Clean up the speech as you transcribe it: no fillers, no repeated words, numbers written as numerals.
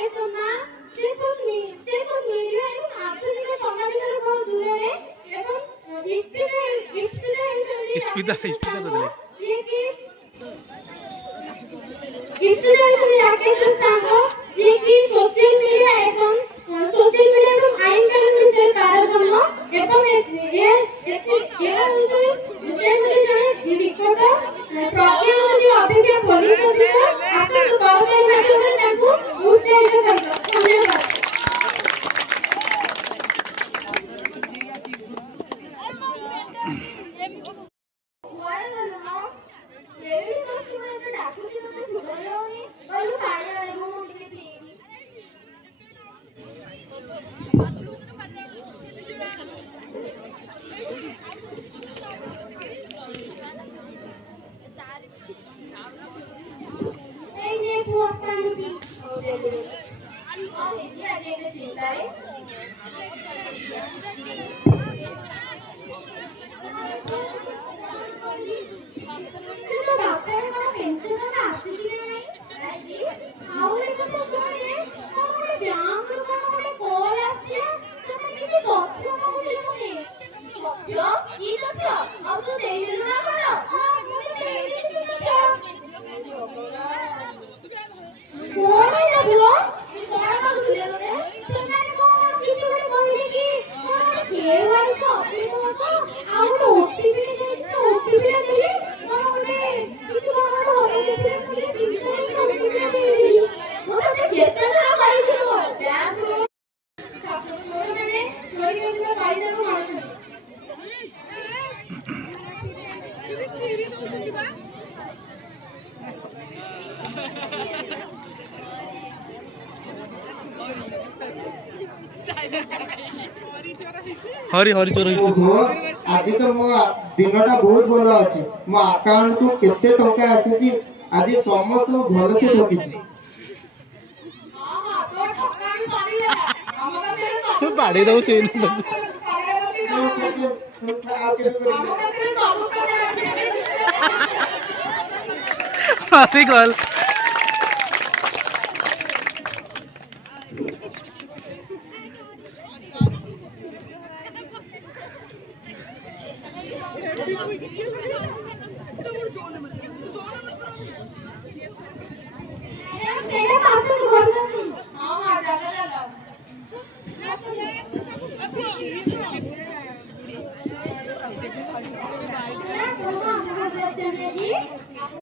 राकेश खन्ना सिर्फ मीडिया एवं आधुनिक समाज ठाରୁ बहुत दूर एवं इस्पिता बदले जे कि इस्पिता राकेश सांगो जे कि सोशल मीडिया एवं आईन कानून विषय पारदर्शी एवं रिपोर्ट प्रतिनिधि अपेक्षा पुलिस अफिसर आसतु सरकारी माध्यम उत्साहित कर धन्यवाद। हरी हरी चोर आज तो मो दिनटा बहुत भल अच्छे मो अकाउंट को केते टंका आसी आज समस्त भल से ठकी बाड़ी दो से गल